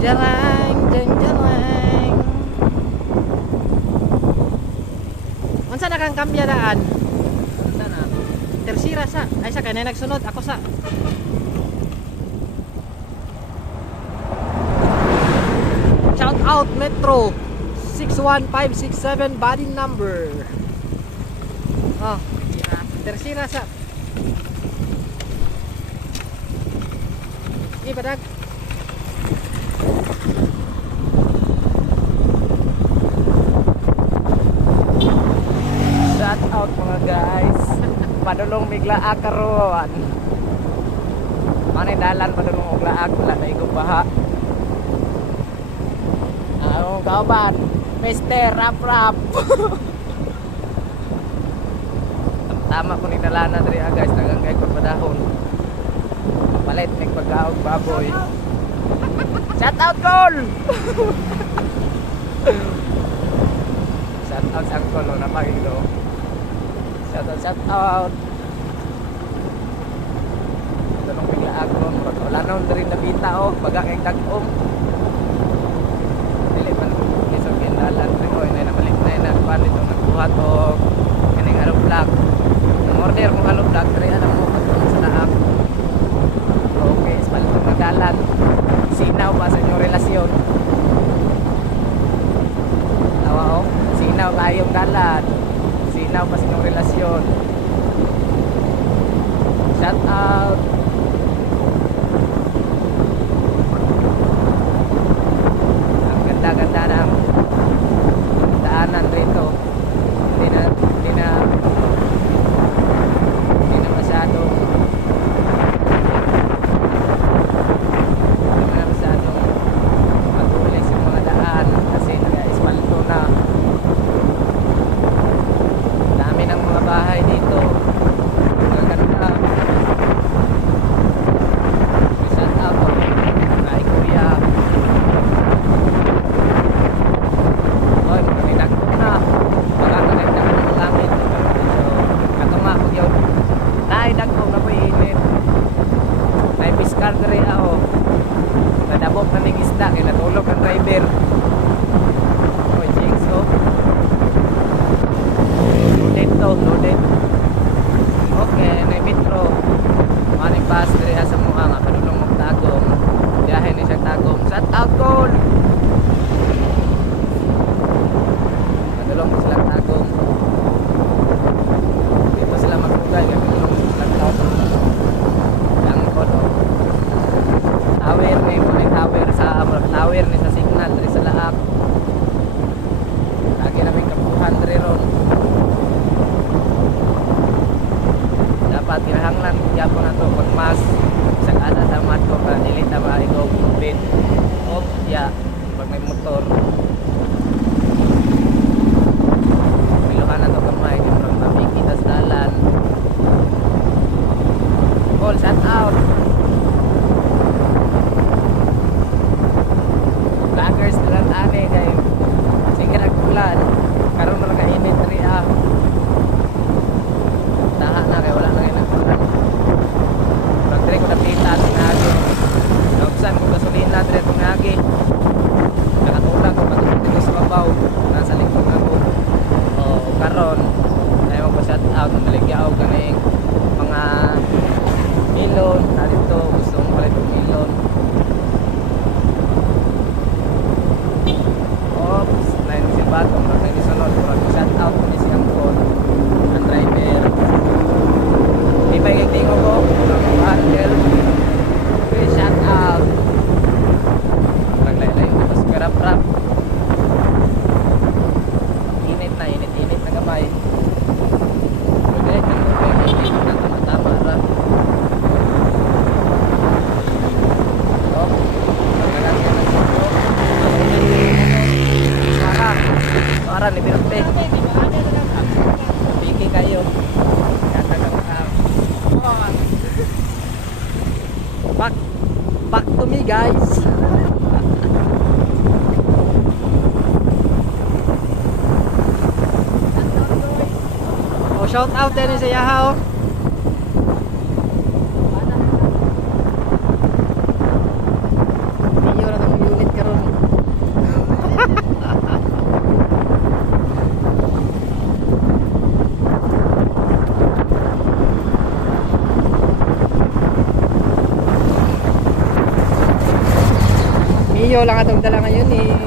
Jarang, jarang. Unsa na kang kambyadaan? Unsa na? Tersira sa. Ay sa kanay nagsunod ako sa. Shout out Metro 61567 body number. Oh, tersira sa. Ini padag. Shout out mga guys. Padulong miglaak karon. Manay dalan padulong miglaak wala na igong baha. Ang kauban, Mr. Rap Rap. Tama ko ni dalana diri guys, dagang kay kun padahon. Palit ning pagkaog baboy. Shout out Col. Shout out sang Col na pagilo. Shout out. Tanong bigla ako, wala na rin nabita oh, baga kay dagom. Dili man lisod kindalan rin oh, inay na balik na ina palit ang nagbuhat og kaning alo vlog. Ang order mo alo vlog diri ana mo patulong sa laak. Okay, palit ang dalan. Sinaw pa sa inyong relasyon. Tawa oh, sinaw kayong dalan. Sinaw pa sa inyong relasyon. Shout out. Ang ganda-ganda ng daanan rito. Hindi na masyadong matulis yung mga daan kasi nag-ispalto na. Dami ng mga bahay dito. Maganda. Shout out kay Kuya. Oy, magnilag ko na. Baka nagdag ko ng langit. So, kato nga ko yun. Naidag ko na po init. May piskar na rin ako. Nadabok na ng isda. Kaya natulog ang driver. Oy, jinx ko. Loaded. Okay, na Metro. Maning pass diri sa mga nga padulong mo tagom. Biyahe ni siya tagom. Shout out Col. Padulong mo sila tagom. Di pa sila magpugay kaya padulong mo sila tagom. Yang Col. Tower ni sa signal diri sa laak. Lagi namin kapuhan diri ron. Dapat kinahanglan gyapon nato magmas sa kada damat ko para dili ta maigo bit of ya pag may motor. Piluhan nato kamay kay murag mapikita sa dalan. All shout out. Vloggers lang ani kay sige nagkulan karon ra ka init ri ah. Taha na kay wala na kay nagkulan. Pag dire ko napita sa ngagi. Naubsan ko gasolina dire ko ngagi. Nakatulak ko patulog dito sa babaw. Nasa likod ako. O karon ay mo shout out ng baligya og kaning mga ilon na dito gusto mo palit og ilon. Oops, nain si Batong na ni sunod ko shout out ni si Angkol ang driver. Di ba yung tingo ko? Ang handle. Okay, shout out. Naglaylay ko sa garap-rap. Init na gamay. Pwede rin kang init na tama-tama ra. So, maglalagyan ng sito. Saka, para ni Birte. Piki kayo. Back to me guys. Oh, shout out din sa Yahaw. Video na ng unit Mio lang atong dala ngayon eh.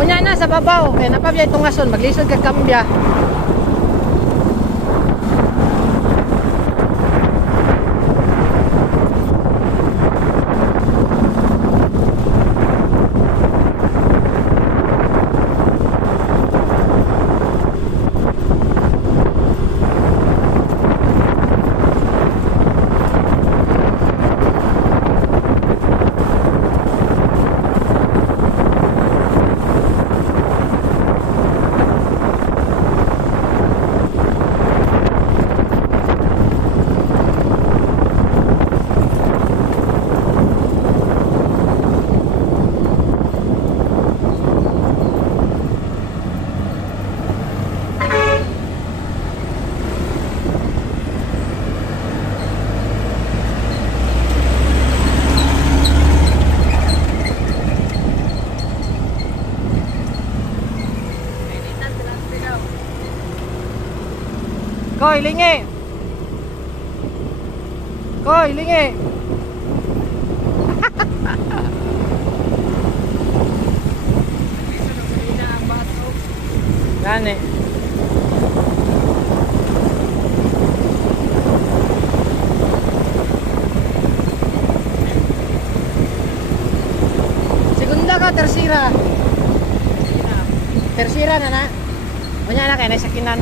Unya na sa babaw, kaya napabya itong ason, maglisod ka kambya. Koy, lingi! Koy, lingi! Gani. Segunda ka, tersira? Tersira na na. Unya na kaya nasakinan.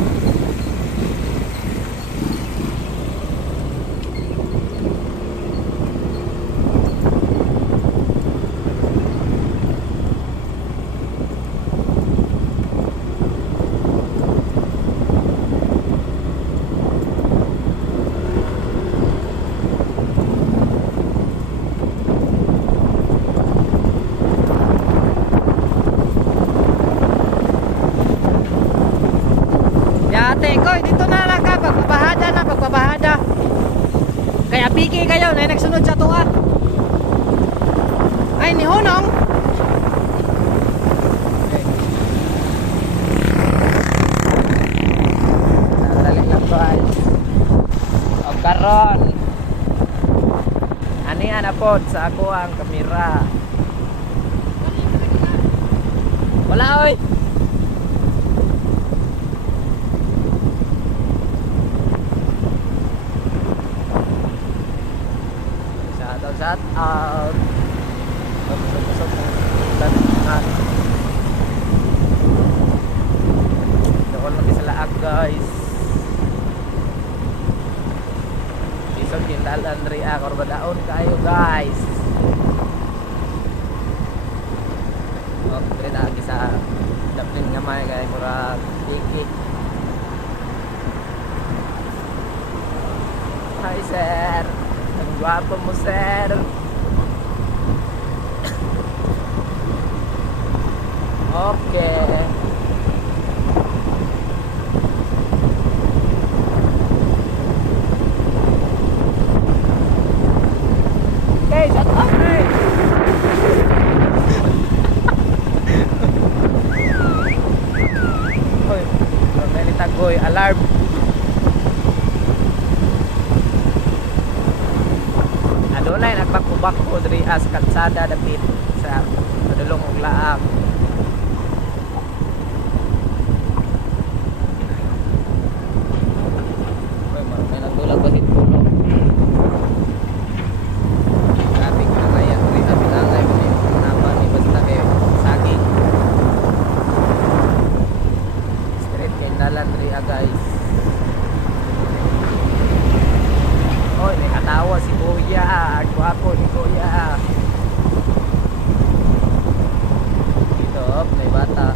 Ate, koy, dito na lang ka, pagbabahada. Kaya piki kayo, na nagsunod sa tuwa. Ay, ni Hunong. Dali lang guys. O karon. Ani ana pod sa ako ang kamera. Wala oy. Shout out. Busog dan doon mag-isalaag guys. Isog kindalan ri korbadaon kayo guys. Oh, dire na sa daplin nga may kay murag tiki. Hi sir. Ang gwapo mo sir. Okay. Okay, shut up hey. Hoy, may tagoy alarm. Adunay nagbakubak-o diri as kalsada dapit sa padulong og laag. Hoy, may nagdulag ba dito no? Traffic na kaya diri sa bilangay mo ni napa ni basta kay saging. Straight kay dalan diri guys. Hoy. may katawa si Kuya. Ang gwapo ni Kuya. Dito, may bata.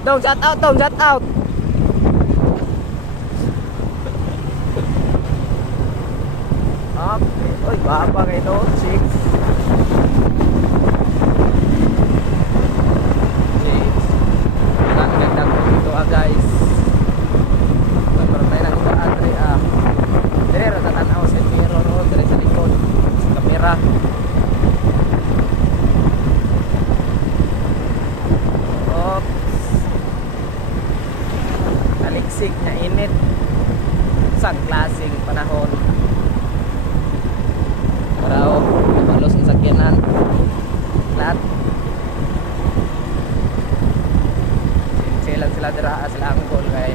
Dong, shout out, Dong, shout out. Okay. Uy, baba kayo to. Six. Ang ganda ko dito guys. Pero may nang ito Andre dire ratatanaw sa mirror o dire sa likod sa kamera. Oops. Aliksik na init sa klaseng panahon. Parao malos ang sakyanan lahat silang sila dira sila angkol kay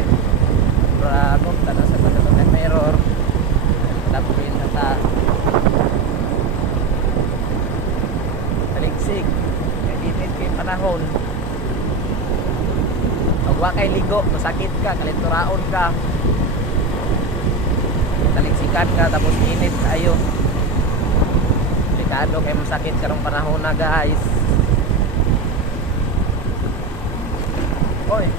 para kung tanong sa pagkatong mirror tapin nata taligsik kay init kay panahon pag kay ligo masakit ka kalinturaon ka taligsikan ka tapos init kayo delikado kay masakit karong panahon na guys. Oy.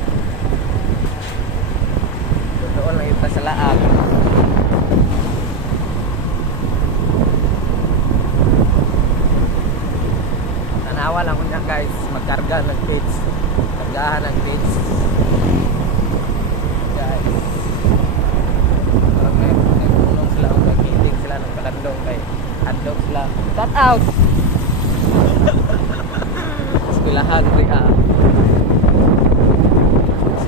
Doon lang yung sa laag. Tanawa lang ko niya guys, magkarga ng page. Kargahan ng page. Guys. Parang may tulong sila o nagkilig sila ng kalandong kay handog sila. Shout out! Eskwelahan ria.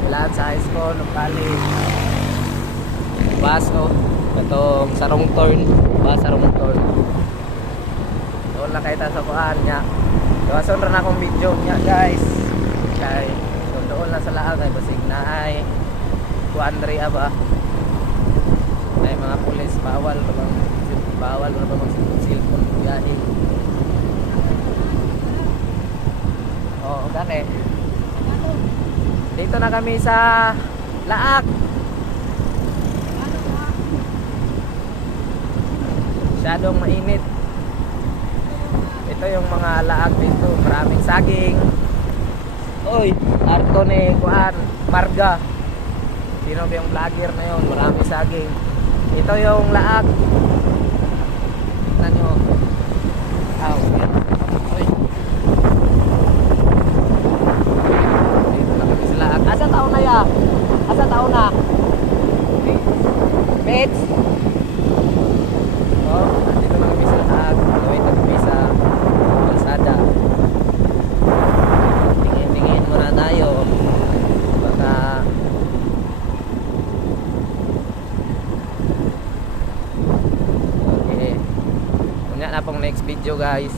Lahat sa high school, ng college bus o katong sarong turn bus sarong turn doon lang kayo sa kuhaan niya gawason rin akong video niya guys kay doon lang sa laag ay basig na ay kuhaan rin ba ay mga pulis bawal ba bang cellphone yahi oo gani dito na kami sa Laak. Masyadong mainit. Ito yung mga laak dito. Maraming saging. Oy, Arto ni Kuan, Marga. Sino ba yung vlogger na yun? Maraming saging. Ito yung laak. Tignan nyo. Oy. Asa taon na ya? Asa taon na? Pets? Oh, dito lang kami sa laag. Gawin na kami sa kalsada. Tingin-tingin muna tayo. Baka okay. Kunya na pong next video guys.